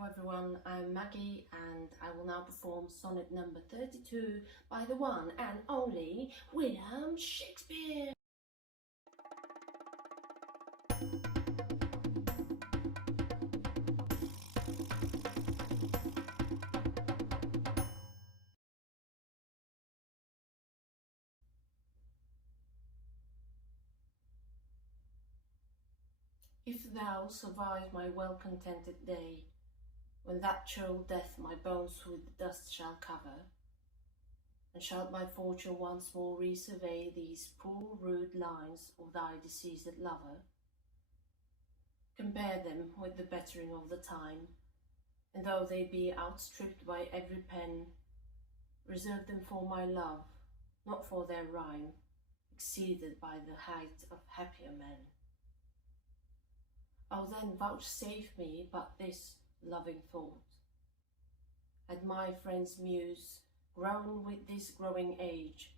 Hello everyone, I'm Maggie and I will now perform sonnet number 32 by the one and only William Shakespeare. If thou survive my well-contented day, when that chill death my bones with dust shall cover, and shalt my fortune once more resurvey these poor rude lines of thy deceased lover, compare them with the bettering of the time, and though they be outstripped by every pen, reserve them for my love, not for their rhyme, exceeded by the height of happier men. O then vouchsafe me but this loving thought, had my friend's muse grown with this growing age,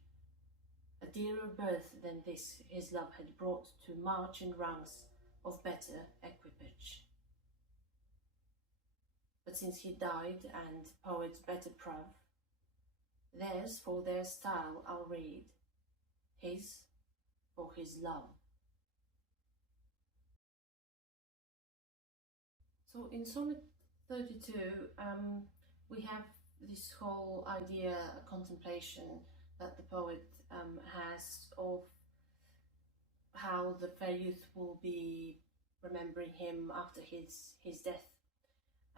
a dearer birth than this his love had brought to march in ranks of better equipage. But since he died, and poets better prove, theirs for their style I'll read, his for his love. So in Sonnet 32, we have this whole idea, contemplation that the poet has of how the fair youth will be remembering him after his death,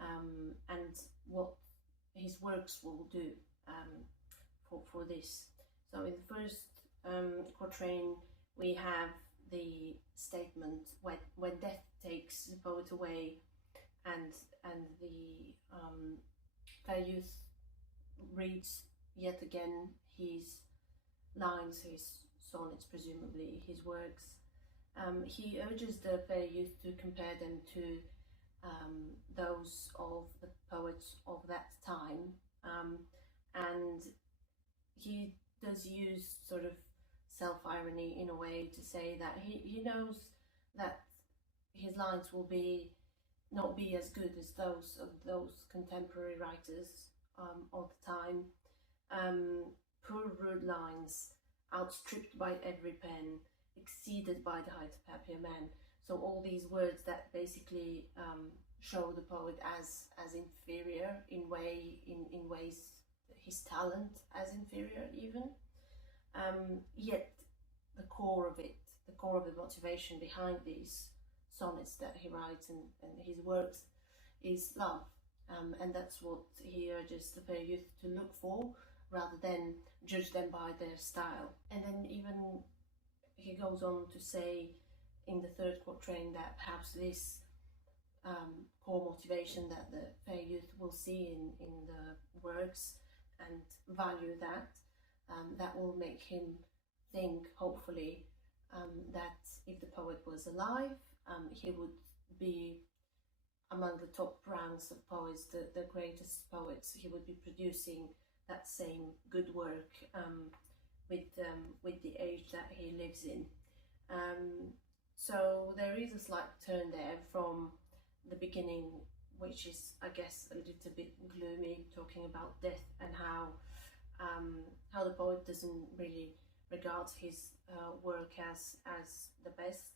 and what his works will do for this. So in the first quatrain we have the statement, when death takes the poet away, and the fair youth reads yet again his lines, his sonnets, presumably his works. He urges the fair youth to compare them to those of the poets of that time, and he does use sort of self-irony in a way to say that he knows that his lines will not be as good as those of those contemporary writers of the time. Poor rude lines, outstripped by every pen, exceeded by the height of happier men. So all these words that basically show the poet as inferior in ways, his talent as inferior even. Yet the core of the motivation behind these sonnets that he writes and his works is love, and that's what he urges the fair youth to look for rather than judge them by their style. And then even he goes on to say in the third quatrain that perhaps this core motivation that the fair youth will see in the works and value that will make him think, hopefully, that if the poet was alive, he would be among the top ranks of poets, the greatest poets. He would be producing that same good work with the age that he lives in. So there is a slight turn there from the beginning, which is, I guess, a little bit gloomy, talking about death and how the poet doesn't really regard his work as the best.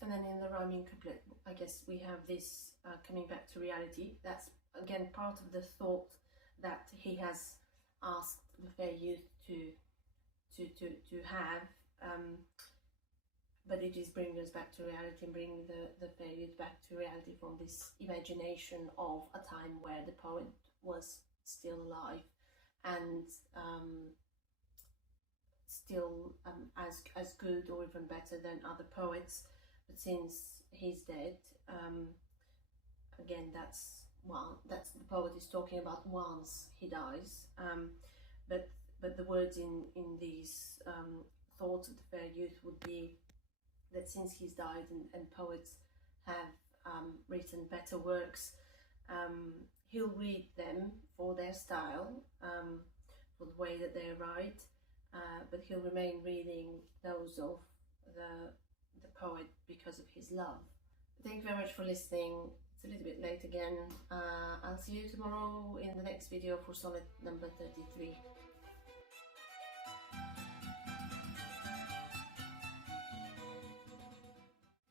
And then in the rhyming couplet, I guess we have this coming back to reality. That's again part of the thought that he has asked the fair youth to have, but it is bringing us back to reality and bringing the fair youth back to reality from this imagination of a time where the poet was still alive and still as good or even better than other poets. But since he's dead, again, that's the poet is talking about once he dies. But the words in these thoughts of the fair youth would be that since he's died and poets have written better works, he'll read them for their style, for the way that they write, but he'll remain reading those of the poet because of his love. Thank you very much for listening. It's a little bit late again. I'll see you tomorrow in the next video for sonnet number 33.